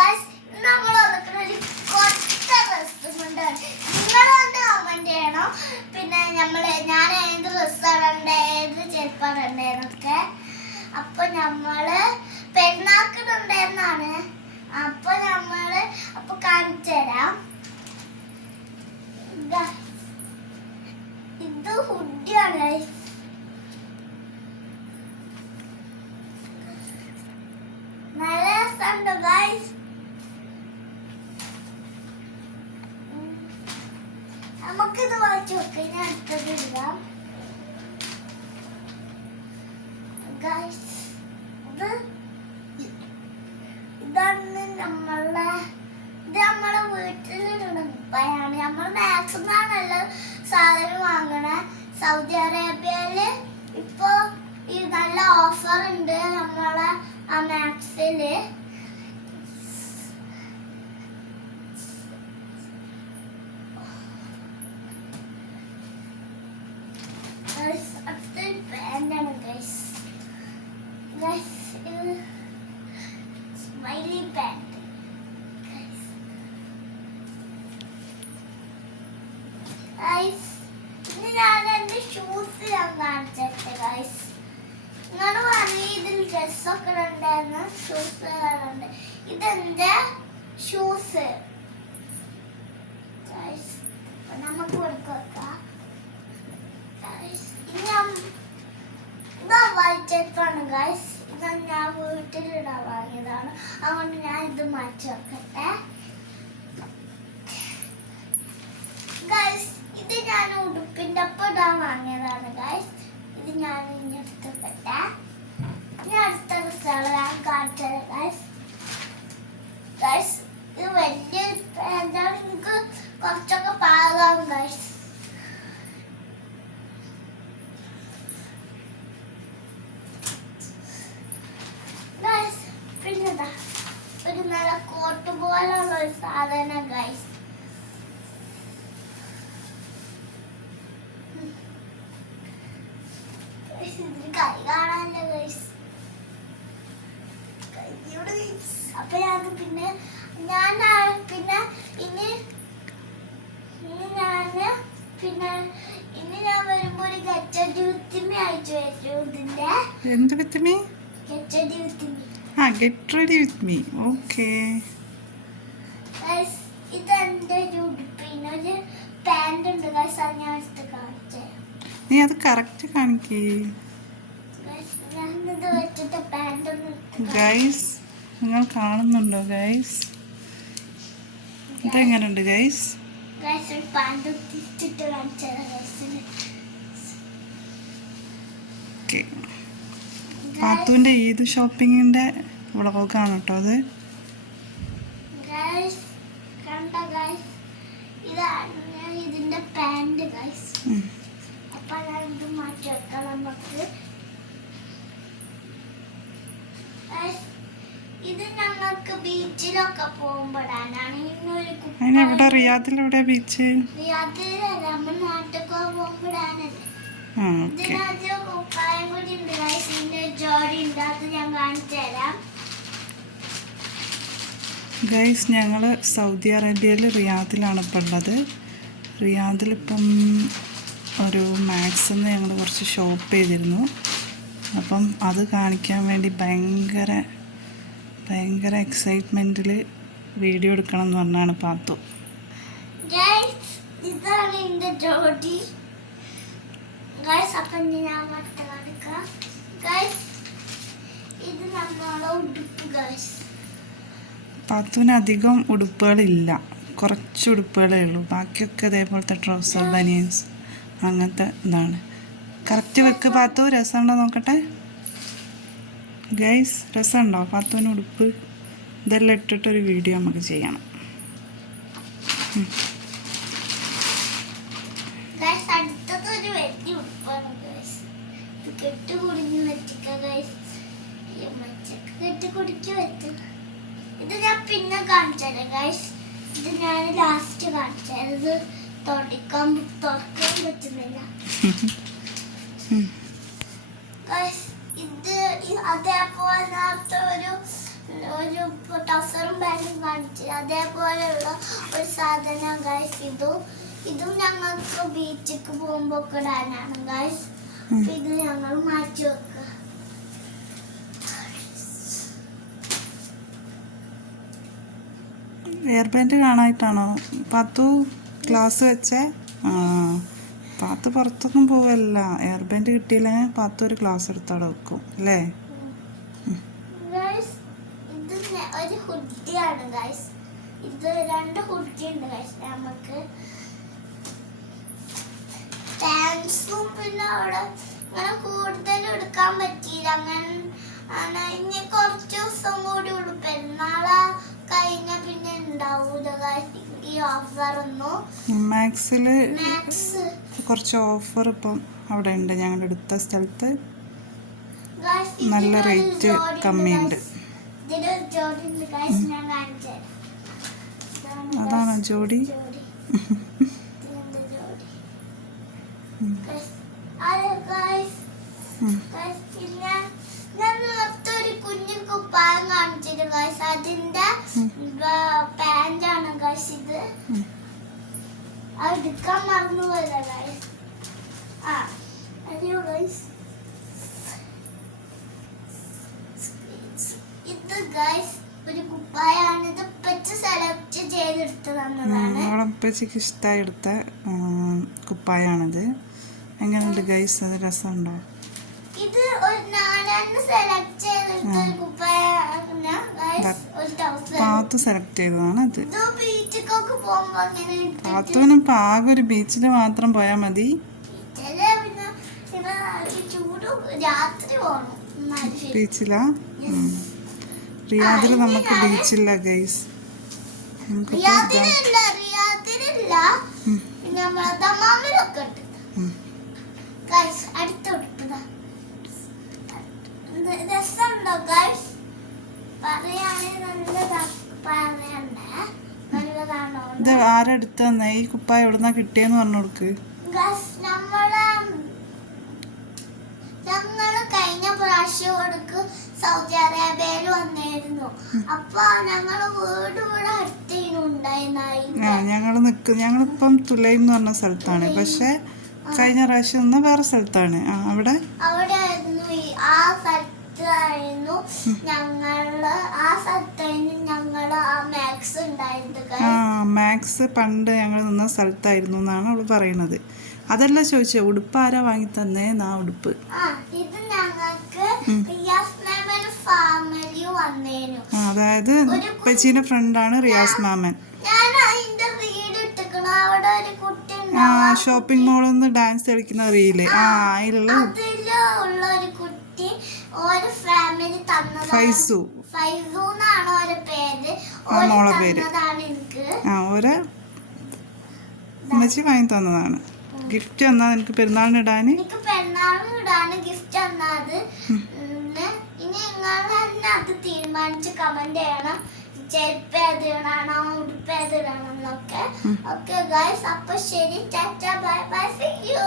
Guys നമ്മൾ ഒരു കൊച്ച ഡ്രസ്സും കൊണ്ടാണ് നിങ്ങളൊന്ന് കമന്റ് ചെയ്യണം. പിന്നെ ഞാൻ ഏത് ഡ്രസ്സാണ് ഏത് ചെരുപ്പാണ് എന്നൊക്കെ. അപ്പൊ നമ്മള് പെരുന്നാക്കിനുണ്ടായിരുന്നാണ്. അപ്പൊ കാണിച്ചു തരാം. ഇത് ഹുഡിയാണ് ഗൈസ്. നല്ല രസമുണ്ട് ഗൈസ്. നമുക്കിത് വായിച്ചു നോക്കാം. ഇനി അടുത്തത് ഇടാം ഗൈസ്. ഇതാണ് നമ്മളെ വീട്ടിലിടുന്ന കുപ്പായാണ്. നമ്മൾ മാക്സിമം സാധനം വാങ്ങണേ. സൗദി അറേബ്യയില് ഇപ്പൊ ഈ നല്ല ഓഫർ ഉണ്ട് നമ്മളെ ആ മാക്സില്. അടുത്തൊരു പാന്റാണ് ഗൈസ്. Smiley pant. ഇനി ഞാൻ എന്റെ ഷൂസ് കാണിച്ചിട്ട് ഗൈസ്. നിങ്ങൾ പറഞ്ഞ ഇതിൽ ഡ്രസ്സൊക്കെ ഉണ്ടായിരുന്നു, ഷൂസ് ഉണ്ട്. ഇതെന്റെ ഷൂസ് നമുക്ക് കൊടുക്കാം. ഇതാ വായിച്ചെടുപ്പാണ് ഗൈസ്. ഇത് ഞാൻ വീട്ടിലിടാൻ വാങ്ങിയതാണ്. അതുകൊണ്ട് ഞാൻ ഇത് മാറ്റി വെക്കട്ടെ ഗൈസ്. ഇത് ഞാൻ ഉടുപ്പിന്റെ ഒപ്പം ഇടാൻ വാങ്ങിയതാണ് ഗൈസ്. ഇത് ഞാൻ ഇനി എടുത്തിട്ടെ. ഇനി അടുത്ത ഡ്രസ്സുകൾ ഞാൻ കാണിച്ചത് ഗൈസ്. ഗൈസ് ഇത് വലിയ പാന്റാണ്. എനിക്ക് കുറച്ചൊക്കെ പാകാവും ഗൈസ്. പിന്നെന്താ ഒരു നല്ല കോട്ട് പോലുള്ള ഒരു സാധനം ഗൈസ്. കൈ കാണാനല്ലോ ഗൈസ്. അപ്പൊ ഇനി ഞാൻ വരുമ്പോ ഒരു ഗച്ചൂത്തിമി അയച്ചു വരും. ഇതിന്റെ എന്ത് വിത്തുമി? ഗച്ചൂത്തിമി. Get ready with me. Okay. Guys, ഇതെന്റെ ഉടുപ്പിനൊരു പാന്റ് ഉണ്ട് ഗൈസ്. അത് ഞാൻ എടുത്ത് കാണിച്ചു. നീ അത് കറക്റ്റ് കാണിക്കേ ഗൈസ്. നിങ്ങൾ കാണുന്നുണ്ടോ ഗൈസ്? ഇതെങ്ങനെയുണ്ട് ഗൈസ്? പാത്തുവിന്റെ ഈദ് ഷോപ്പിങ്ങിന്റെ വ്ളോഗാണ് കേട്ടോ അത്. ഇതിന്റെ പാന്റ് ഗൈസ്. അപ്പൊ ഇത് മാറ്റി വെക്കാം നമുക്ക്. ഇത് ഞങ്ങൾക്ക് ബീച്ചിലൊക്കെ പോകുമ്പോഴാണ്. അതിനെവിടെ? റിയാദിലെവിടെ ബീച്ച്? റിയാദിലല്ല, നമ്മൾ നാട്ടിലൊക്കെ പോകുമ്പോഴാണല്ലേ. ഇതിനകത്ത് കുപ്പായം കൂടി ഉണ്ട് ഗൈസ്. ഇതിന്റെ ജോഡി ഉണ്ട്. അത് ഞാൻ കാണിച്ചു തരാം ഗൈസ്. ഞങ്ങൾ സൗദി അറേബ്യയിൽ റിയാദിലാണ് ഇപ്പം ഉള്ളത്. റിയാദിലിപ്പം ഒരു മാക്സിന്ന് ഞങ്ങൾ കുറച്ച് ഷോപ്പ് ചെയ്തിരുന്നു. അപ്പം അത് കാണിക്കാൻ വേണ്ടി ഭയങ്കര എക്സൈറ്റ്മെൻറ്റിൽ വീഡിയോ എടുക്കണം എന്ന് പറഞ്ഞാണ് പാത്തു. ഇതാണ് എൻ്റെ ജോഡി ഗൈസ്. അപ്പം ഞാൻ കാണിക്കാം ഗൈസ്. ഇത് നമ്മളെ ഉടുപ്പ് ഗൈസ്. പാത്തുവിന് അധികം ഉടുപ്പുകളില്ല, കുറച്ച് ഉടുപ്പുകളേ ഉള്ളൂ. ബാക്കിയൊക്കെ ഇതേപോലത്തെ ട്രൗസർ, ബനിയൻസ്, അങ്ങനത്തെ ഇതാണ്. കറക്റ്റ് വെക്ക് പാത്തു. രസമുണ്ടോ നോക്കട്ടെ ഗൈസ്. രസമുണ്ടോ പാത്തുവിന് ഉടുപ്പ്? ഇതെല്ലാം ഇട്ടിട്ടൊരു വീഡിയോ നമുക്ക് ചെയ്യണം. ഇത് ഞാൻ പിന്നെ കാണിച്ചത് ഗൈസ്. ഇത് ഞാൻ ലാസ്റ്റ് കാണിച്ചത്. തുറക്കാൻ പറ്റുന്നില്ല ഇത്. അതേപോലെ ഒരു ടസറും ബാഗും കാണിച്ചു അതേപോലെയുള്ള ഒരു സാധനം ഗൈസ്. ഇതും ഞങ്ങൾക്ക് ബീച്ചിക്ക് പോകുമ്പോ ഒക്കെ ഇടാനാണ് ഗൈസ്. ഇത് ഞങ്ങൾ മാറ്റി വെക്കുക. എയർ ബാൻഡ് കാണായിട്ടാണോ പാത്തു ക്ലാസ് വെച്ചേ? ആ പാത്തു പുറത്തൊന്നും പോവല്ല. എയർ ബാൻഡ് കിട്ടിയില്ലെങ്കിൽ പാത്തു ഒരു ക്ലാസ് എടുത്തവിടെ വെക്കും അല്ലേ? ഗൈസ് ഇത് ഒരു ഹുഡിയാണ് ഗൈസ്. ഇത് 2 ഹുഡി ഉണ്ട് ഗൈസ്. നമുക്ക് പാൻസും പിന്നെ അവിടെ അങ്ങനെ കൂടുതൽ എടുക്കാൻ പറ്റിയില്ല. അങ്ങനെ ഇനി കുറച്ച് ദിവസം കൂടി ഉള്ളു. പെരുന്നാള് കഴിഞ്ഞ പിന്നെ ഉണ്ടാവൂല ഗൈസ് ഈ ഓഫർ ഒന്നും. മാക്സില് കുറച്ച് ഓഫർ ഇപ്പം അവിടെ ഉണ്ട്. ഞങ്ങളുടെ അടുത്ത സ്ഥലത്ത് നല്ല റേറ്റ് കമ്മിയുണ്ട്. അതാണോ ജോഡി? പിന്നെ ഞാൻ നേരത്തെ ഒരു കുഞ്ഞു കുപ്പായം കാണിച്ചിട്ട് ഗൈസ്. അതിന്റെ പാന്റാണ് ഗൈസ് ഇത്. അത് എടുക്കാൻ മറന്നു പോയതാ ഗൈസ്. അയ്യോ ഗൈസ് ഇത് ഗൈസ് ഒരു കുപ്പായാണ്. ഇത് പച്ച സെലക്ട് ചെയ്തെടുത്ത് തന്നതാണ്. ഉപ്പച്ചിക്ക് ഇഷ്ടമായി എടുത്ത കുപ്പായാണിത്. എങ്ങനെയുണ്ട് ഗൈസ്? അത് രസമുണ്ടോ? ഇത് ഒരു 4 സെലക്ട് ചെയ്തെടുത്ത ഒരു കുപ്പായാണ് ഗൈസ്. ഒരു ട്രൗസർ പാത്തു സെലക്ട് ചെയ്തതാണ് ഇത്. ഇത് ബീച്ചിക്കൊക്കെ പോകുമ്പോ അങ്ങനെ പാത്തുവിന് ഇപ്പം ആകെ ഒരു ബീച്ചിൽ മാത്രം പോയാൽ മതി. പിന്നെ ചൂട് രാത്രി പോകണം ബീച്ചിലാ? റിയാദിൽ നമുക്ക് ബീച്ചില്ല ഗൈസ്. റിയാദിലില്ല പിന്നെ നമ്മളെ ദമാമിലൊക്കെ ഉണ്ട് ഗൈസ്. അടുത്ത ഉടുപ്പതാ രസമുണ്ടോ ഗൈസ്? പറയാണെങ്കിൽ നല്ലതാണോ? ഇത് ആരെടുത്ത് തന്നെ ഈ കുപ്പായ എവിടുന്നാ കിട്ടിയെന്ന് പറഞ്ഞു കൊടുക്ക്. ഞങ്ങള് കഴിഞ്ഞ പ്രാവശ്യം കൊടുക്ക് സൗദി അറേബ്യയിൽ വന്നായിരുന്നു. അപ്പൊ ഞങ്ങള് വീട് ഇവിടെ അടുത്തുണ്ടായിരുന്നു. ഞങ്ങളിപ്പം തുലൈം എന്ന് പറഞ്ഞ സ്ഥലത്താണ്. പക്ഷെ കഴിഞ്ഞ പ്രാവശ്യം ഒന്ന് വേറെ സ്ഥലത്താണ്. അവിടെ ആയിരുന്നു ആ സ്ഥലത്തായിരുന്നു ഞങ്ങള്. ആ സ്ഥലത്തായിരുന്നു ഞങ്ങള് ആ മാക്സ് ഉണ്ടായിരുന്നത്. മാക്സ് പണ്ട് ഞങ്ങൾ നിന്ന സ്ഥലത്തായിരുന്നു എന്നാണ് അവള് പറയുന്നത്. അതല്ല ചോദിച്ചേ, ഉടുപ്പ് ആരാ വാങ്ങി തന്നേ? ഉടുപ്പ് ഇത് ഞങ്ങൾക്ക് ഫാമിലി വന്നേനു. അതായത് ഉപ്പച്ചീന്റെ ഫ്രണ്ടാണ് റിയാസ് മാമൻ. ഞാൻ അതിന്റെ വീട് ഇട്ടിക്കണ. അവിടെ ഒരു കുട്ടി ഷോപ്പിംഗ് മോളിൽ നിന്ന് ഡാൻസ് കളിക്കുന്ന റീല്. അതിലുള്ള ഒരു കുട്ടി ഒരു ഫാമിലി തന്നതാണ്. ഫൈസു എന്നാണ് ഓരോ പേര്. മോളെ പേര്. ഓരോ ഉമ്മച്ചി വാങ്ങി തന്നതാണ്. ഗിഫ്റ്റ് തന്നാ എനിക്ക് പെരുന്നാളിനിടാന്. ഗിഫ്റ്റ് തന്നത്. ഇനി നിങ്ങൾ തന്നെ അത് തീരുമാനിച്ച് കമന്റ് ചെയ്യണം. ചെരുപ്പ് ഏത് ഇടണോ ഉടുപ്പ് ഏത് ഇടണം എന്നൊക്കെ. ഓക്കെ ഗൈസ്, അപ്പൊ ശരി, tata bye bye, see U.